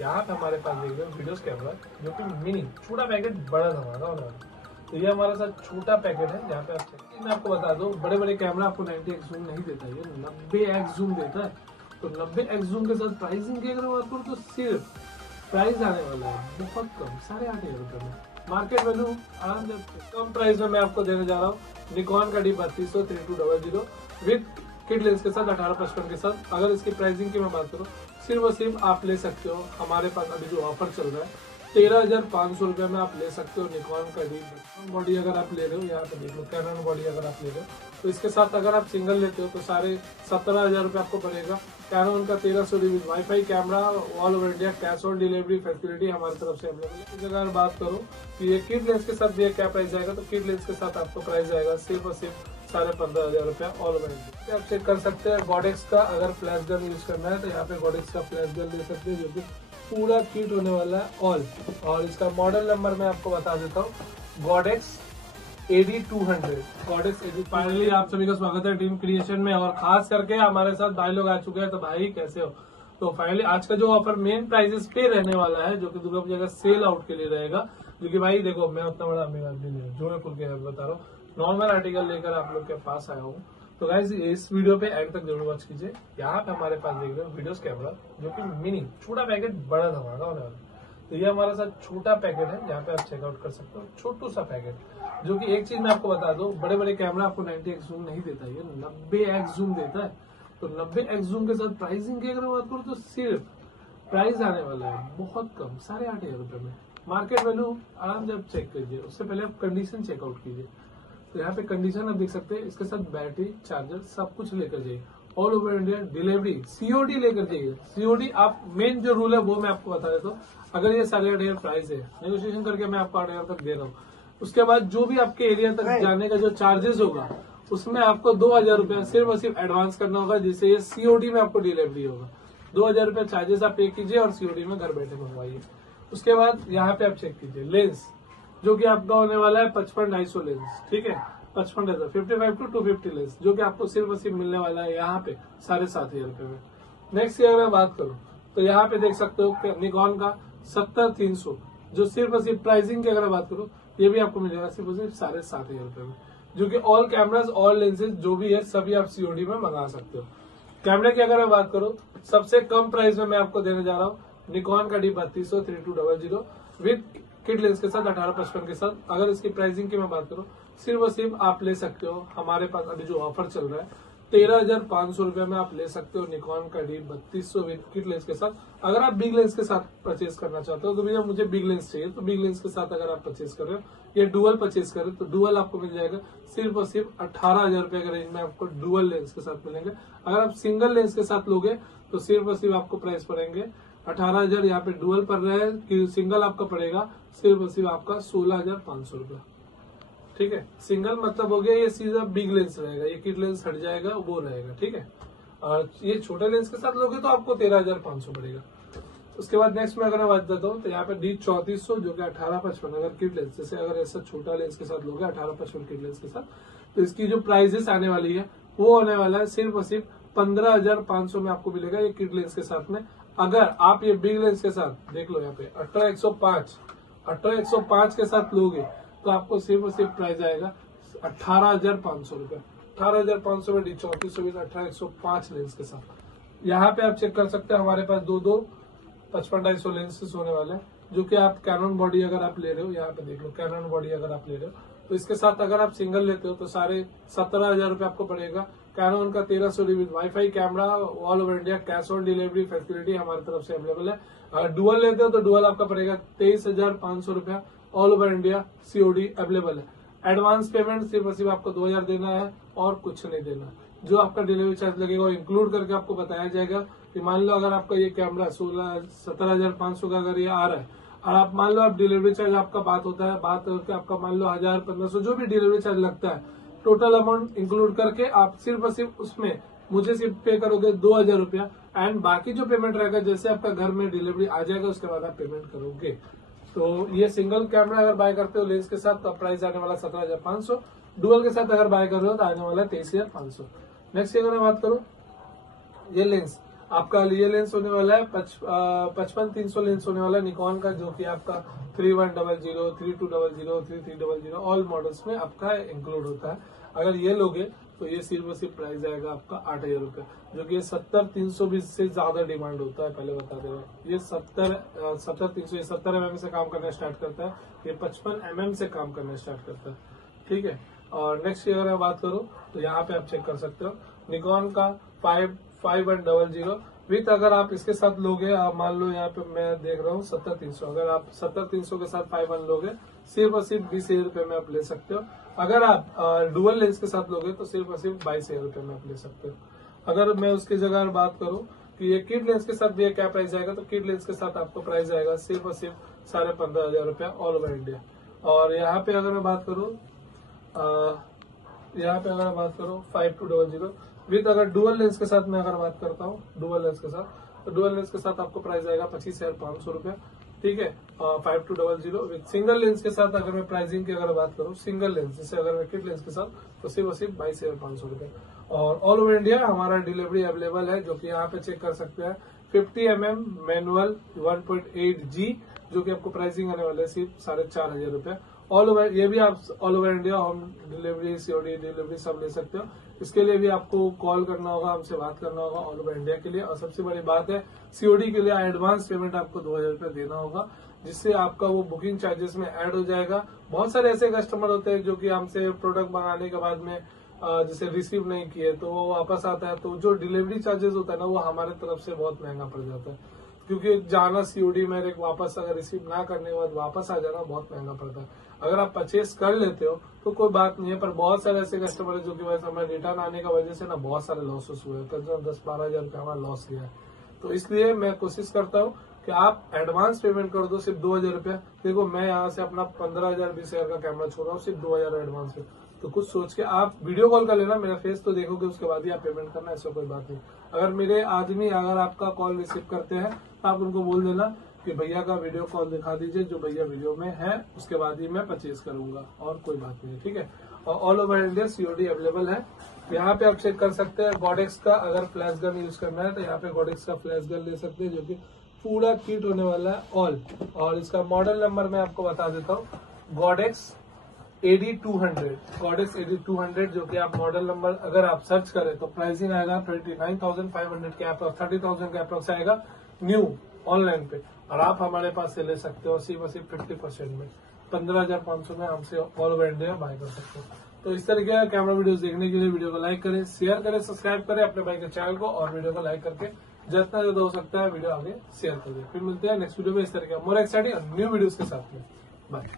यहाँ पे हमारे पास देख रहे हो वीडियोस कैमरा जो कि मिनी छोटा पैकेट बड़ा धमाका होने वाला। तो ये हमारे साथ छोटा पैकेट है जहाँ पे आप मैं आपको बता दूं बड़े बड़े कैमरा आपको 90x जूम नहीं देता, ये 90x जूम देता है। तो 90x जूम के साथ प्राइसिंग की अगर बात करूँ तो सिर्फ प्राइस आने वाला है बहुत कम, 8,500 रुपये में। मार्केट वैल्यू आराम से कम प्राइस में मैं आपको देने जा रहा हूँ निकॉन का D3200 3200 विद किट लेंस के साथ 1855 के साथ। अगर इसकी प्राइसिंग की मैं बात करूँ सिर्फ और सिर्फ आप ले सकते हो, हमारे पास अभी जो ऑफर चल रहा है 13,500 रुपये में आप ले सकते हो निकॉन का D बॉडी। अगर आप ले रहे हो यहाँ पे देख लो कैनन बॉडी अगर आप ले रहे हो तो इसके साथ अगर आप सिंगल लेते हो तो सारे 17,000 रुपये आपको पड़ेगा। कैनन का 1300 with wifi camera all over India cash on delivery facility हमारी तरफ से अवेलेबल है। अगर बात करूँ कि ये किट लेंस के साथ भी क्या प्राइस आएगा तो किट लेंस के साथ आपको प्राइस आएगा सिर्फ और सिर्फ 15,500 रुपया ऑल ओवर इंडिया। आप चेक कर सकते हैं गॉडेक्स का अगर फ्लैश गन यूज करना है तो यहाँ पे गॉडेक्स का फ्लैश गन ले सकते हैं जो कि पूरा किट होने वाला है ऑल। और इसका मॉडल नंबर मैं आपको बता देता हूँ गॉडेक्स AD200 गॉडेक्स AD। फाइनली आप सभी का स्वागत है टीम क्रिएशन में और खास करके हमारे साथ भाई लोग आ चुके हैं। तो भाई कैसे हो? तो फाइनली आज का जो ऑफर मेन प्राइजेस पे रहने वाला है जो कि दुर्गा पूजा का सेल आउट के लिए रहेगा। क्योंकि भाई देखो मैं उतना बड़ा अमीर आदमी नहीं हूँ जो मैं खुल के बता रहा हूँ, नॉर्मल आर्टिकल लेकर आप लोग के पास आया हूँ। तो गाइस इस वीडियो पे एंड तक जरूर वॉच कीजिए। यहाँ पे हमारे पास देख रहे हो वीडियोस कैमरा जो कि मिनी छोटा पैकेट बड़ा धमाका होने वाला। तो ये हमारे साथ छोटा पैकेट है जहाँ पे आप चेकआउट कर सकते हो, छोटू सा पैकेट जो कि एक चीज मैं आपको बता दूं बड़े बड़े कैमरा आपको 90x जूम नहीं देता, ये 90x जूम देता है। तो 90x जूम के साथ प्राइसिंग की अगर बात करूँ तो सिर्फ प्राइस आने वाला है बहुत कम, 8,500 रुपये में। मार्केट वैल्यू आराम से आप चेक कीजिए, उससे पहले आप कंडीशन चेकआउट कीजिए। तो यहाँ पे कंडीशन आप देख सकते हैं, इसके साथ बैटरी चार्जर सब कुछ लेकर जाइए, all over India delivery COD लेकर जाइए। COD आप मेन जो रूल है वो मैं आपको बता देता हूँ। अगर ये 8,500 प्राइस है नेगोशिएशन करके मैं आपको 8,000 तक दे रहा हूँ, उसके बाद जो भी आपके एरिया तक जाने का जो चार्जेस होगा उसमें आपको 2,000 रुपया सिर्फ और सिर्फ एडवांस करना होगा, जिससे ये COD में आपको डिलीवरी होगा। 2,000 रुपया चार्जेस आप पे कीजिए और COD में घर बैठे मंगवाइए। उसके बाद यहाँ पे आप चेक कीजिए लेंस जो कि आपका होने वाला है 55-250 लेंस, ठीक है 55 to 250 लेंस जो कि आपको सिर्फ और सिर्फ मिलने वाला है यहाँ पे 7,500 रुपये में। नेक्स्ट की अगर मैं बात करूँ तो यहाँ पे देख सकते हो निकॉन का 70-300 जो सिर्फ और सिर्फ प्राइसिंग की अगर बात करूँ ये भी आपको मिलेगा सिर्फ और सिर्फ 7,500 रुपये में, जो कि ऑल कैमराज ऑल लेंसेज जो भी है सभी आप COD में मंगा सकते हो। कैमरे की अगर मैं बात करूँ सबसे कम प्राइस में मैं आपको देने जा रहा हूँ निकॉन का D3200 3200 विद किट लेंस के साथ 1855 के साथ। अगर इसकी प्राइसिंग की मैं बात करूँ सिर्फ और सिर्फ आप ले सकते हो, हमारे पास अभी जो ऑफर चल रहा है 13,500 रुपये में आप ले सकते हो निकॉन का D3200 विद किट लेंस के साथ। अगर आप बिग लेंस के साथ परचेज करना चाहते हो तो भैया मुझे बिग लेंस चाहिए, तो बिग लेंस के साथ अगर आप परचेज कर रहे हो या डुअल परचेज कर रहे हो तो डुअल आपको मिल जाएगा सिर्फ और सिर्फ 18,000 रुपये के रेंज में आपको डुअल लेंस के साथ मिलेंगे। अगर आप सिंगल लेंस के साथ लोगे तो सिर्फ और सिर्फ आपको प्राइस पड़ेंगे 18,000। यहाँ पे डुअल पड़ रहा है कि सिंगल आपका पड़ेगा सिर्फ और सिर्फ आपका 16,500 रुपया, ठीक है। सिंगल मतलब हो गया ये सीधा बिग लेंस रहेगा, ये किट लेंस हट जाएगा वो रहेगा, ठीक है। और ये छोटे लेंस के साथ लोगे तो आपको 13,500 पड़ेगा। उसके बाद नेक्स्ट में अगर मैं बात करता हूँ तो यहाँ पे D3400 जो कि 1855 अगर किट लेंस जैसे अगर ऐसा छोटा लेंस के साथ लोगे 1855 किट लेंस के साथ तो इसकी जो प्राइजेस आने वाली है वो होने वाला है सिर्फ और सिर्फ 15,500 में आपको मिलेगा ये किट लेंस के साथ में। अगर आप ये बिग लेंस के साथ देख लो यहाँ पे 18,105 के साथ लोगे तो आपको सिर्फ और सिर्फ प्राइस आएगा 18,500 रुपया। 18,500 में D3400 18,105 लेंस के साथ। यहाँ पे आप चेक कर सकते हैं हमारे पास दो 55-250 लेंसेस होने वाले हैं जो कि आप कैनन बॉडी अगर आप ले रहे हो, यहाँ पे देख लो कैनन बॉडी अगर आप ले रहे हो तो इसके साथ अगर आप सिंगल लेते हो तो सारे 17,000 रुपये आपको पड़ेगा। कैनन का 1300 with wifi camera all over India cash on delivery facility हमारी तरफ से अवेलेबल है। अगर डुअल लेते हो तो डुअल आपका पड़ेगा 23,500 रुपया all over India COD available है। एडवांस पेमेंट सिर्फ और सिर्फ आपको 2,000 देना है और कुछ नहीं देना। जो आपका डिलीवरी चार्ज लगेगा वो इंक्लूड करके आपको बताया जाएगा कि मान लो अगर आपका ये कैमरा 17,500 का अगर ये आ रहा है और आप मान लो आप डिलीवरी चार्ज आपका बात होता है बात करके आपका मान लो 1,000-1,500 जो भी डिलीवरी चार्ज लगता है टोटल अमाउंट इंक्लूड करके आप सिर्फ और सिर्फ उसमें मुझे सिर्फ पे करोगे 2,000 रुपया एंड बाकी जो पेमेंट रहेगा जैसे आपका घर में डिलीवरी आ जाएगा उसके बाद आप पेमेंट करोगे। तो ये सिंगल कैमरा अगर बाय करते हो लेंस के साथ तो प्राइस आने वाला 17,500, डुअल के साथ अगर बाय कर रहे हो तो आने वाला 23,500। नेक्स्ट अगर मैं बात करूं ये लेंस आपका ये लेंस होने वाला है 55-300 लेंस होने वाला है निकॉन का, जो कि आपका 3100, 3200, 3300 ऑल मॉडल्स में आपका इंक्लूड होता है। अगर ये लोगे तो ये सिर्फ प्राइस आएगा आपका 8000 रुपये, जो कि 70-320 से ज्यादा डिमांड होता है। पहले बता दे रहा हूँ, ये 70 mm से काम करना स्टार्ट करता है, ये 55 mm से काम करना स्टार्ट करता है। ठीक है। और नेक्स्ट अगर मैं बात करूँ तो यहाँ पे आप चेक कर सकते हो निकॉन का 5100 विथ, अगर आप इसके साथ लोगे, आप मान लो यहाँ पे मैं देख रहा हूँ 70-300, अगर आप 70-300 के साथ 51 लोगे सिर्फ और सिर्फ 20,000 रुपए में आप ले सकते हो। अगर आप डुअल लेंस के साथ लोगे तो सिर्फ और सिर्फ 22,000 रुपए में आप ले सकते हो। अगर मैं उसकी जगह बात करूँ कि ये किट लेंस के साथ भी क्या प्राइस आएगा, तो किट लेंस के साथ आपको प्राइस आएगा सिर्फ और सिर्फ 15,500 रुपया ऑल ओवर इंडिया। और यहाँ पे अगर मैं बात करूँ 5200 विद, अगर डुअल लेंस के साथ मैं अगर बात करता हूँ डुअल लेंस के साथ, तो डुअल लेंस के साथ आपको प्राइस आएगा 25,500 रुपया। ठीक है। 5200 विद सिंगल लेंस के साथ अगर मैं प्राइसिंग की अगर बात करूँ, सिंगल लेंस जैसे अगर मैं किट लेंस के साथ, तो सिर्फ और सिर्फ 22,500 रुपये। और ऑल ओवर इंडिया हमारा डिलीवरी अवेलेबल है, जो कि यहाँ पे चेक कर सकते हैं। 50 mm मैनुअल 1.8G, जो कि आपको प्राइसिंग आने वाला है सिर्फ 4,500 रुपये ऑल ओवर। ये भी आप all over India home delivery, COD delivery सब ले सकते हो। इसके लिए भी आपको कॉल करना होगा, हमसे बात करना होगा ऑल ओवर इंडिया के लिए। और सबसे बड़ी बात है, सीओडी के लिए एडवांस पेमेंट आपको 2,000 रुपये देना होगा, जिससे आपका वो बुकिंग चार्जेस में ऐड हो जाएगा। बहुत सारे ऐसे कस्टमर होते हैं जो कि हमसे प्रोडक्ट मंगाने के बाद में जैसे रिसीव नहीं किए तो वो वापस आता है, तो जो डिलीवरी चार्जेस होता है ना, वो हमारे तरफ से बहुत महंगा पड़ जाता है, क्योंकि जाना सीओडी में वापस अगर रिसीव ना करने के बाद वापस आ जाना बहुत महंगा पड़ता है। अगर आप परचेस कर लेते हो तो कोई बात नहीं है, पर बहुत सारे ऐसे कस्टमर है जो कि वैसे हमें रिटर्न आने का वजह से ना बहुत सारे लॉसेस हुए, 10-12 हजार रुपया हमारा लॉस गया है। तो इसलिए मैं कोशिश करता हूँ कि आप एडवांस पेमेंट कर दो सिर्फ 2,000 रुपया। देखो मैं यहाँ से अपना 15,000-20,000 का कैमरा छोड़ रहा हूँ सिर्फ 2,000 एडवांस पे, तो कुछ सोच के आप वीडियो कॉल कर लेना, मेरा फेस तो देखोगे, उसके बाद ही आप पेमेंट करना, ऐसा कोई बात नहीं। अगर मेरे आदमी अगर आपका कॉल रिसीव करते हैं तो आप उनको बोल देना कि भैया का वीडियो कॉल दिखा दीजिए, जो भैया वीडियो में है, उसके बाद ही मैं परचेज करूंगा, और कोई बात नहीं। ठीक है। और all over India COD available है। यहाँ पे आप चेक कर सकते हैं गॉडेक्स का अगर फ्लैश गन यूज करना है तो यहाँ पे गॉडेक्स का फ्लैश गन ले सकते हैं, जो कि पूरा किट होने वाला है ऑल। और इसका मॉडल नंबर मैं आपको बता देता हूँ, गॉडेक्स AD200, गॉडेक्स AD200, जो कि आप मॉडल नंबर अगर आप सर्च करें तो प्राइसिंग आएगा 29,500 के अप्रॉक्स, 30,000 के अप्रॉक्स आएगा न्यू ऑनलाइन पे। और आप हमारे पास से ले सकते हो सिर्फ 50% में, 15,500 में हमसे ऑल ओवर इंडिया बाय कर सकते हो। तो इस तरीके का कैमरा वीडियोस देखने के लिए वीडियो को लाइक करें, शेयर करें, सब्सक्राइब करें अपने भाई के चैनल को, और वीडियो को लाइक करके जितना ज्यादा हो सकता है वीडियो आगे शेयर करिए। फिर मिलते हैं नेक्स्ट वीडियो में इस तरीके मोर एक्साइटिंग न्यू वीडियोस के साथ में। बाय।